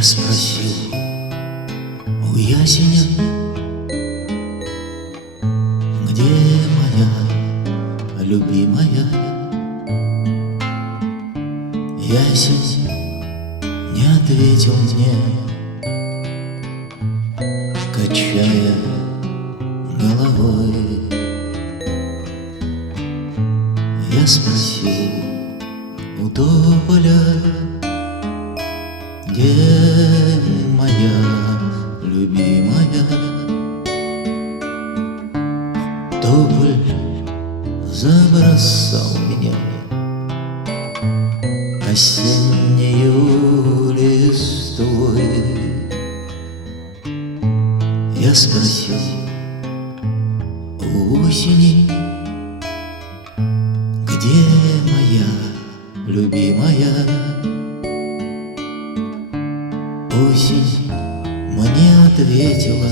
Я спросил у ясеня, где моя любимая? Ясень не ответил мне, качая головой. Я спросил у тополя, где моя любимая? Тополь забросал меня осеннею листвой. Я спросил у осени, где моя любимая? Осень мне ответила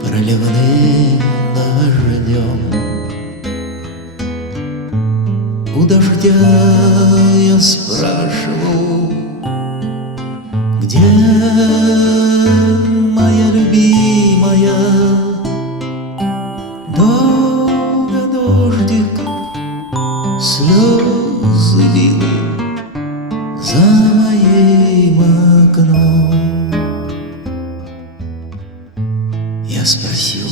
проливным дождем. У дождя я спрашивал, где моя любимая? Долго дождик слезы лил за моим окном. Я спросил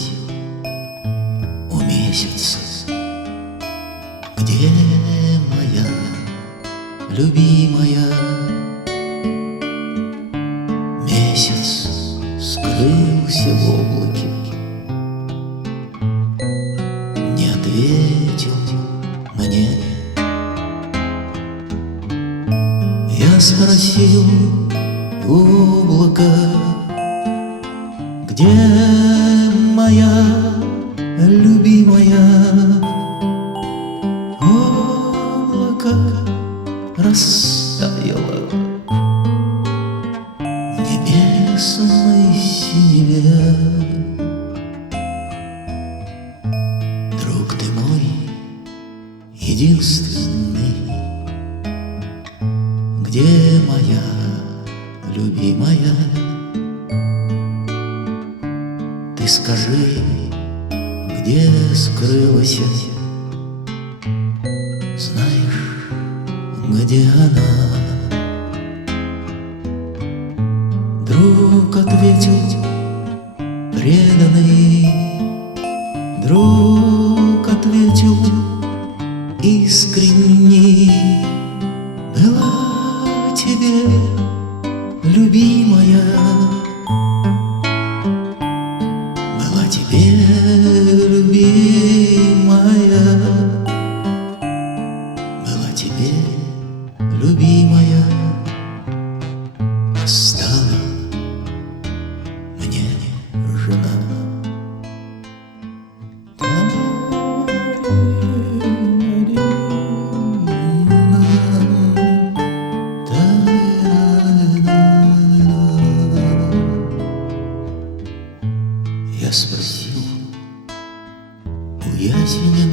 у месяца, где моя любимая? Месяц скрылся в облаке, не ответил мне. Я спросил у облака, где моя любимая? Облако растаяло в небесной синеве. Друг ты мой единственный, где моя любимая? Ты скажи, где скрылась? Знаешь, где она? Друг ответил преданный, друг ответил искренний. Была тебе любимая, была тебе любимая, была тебе любимая, стала мне жена. Я спросил у ясеня,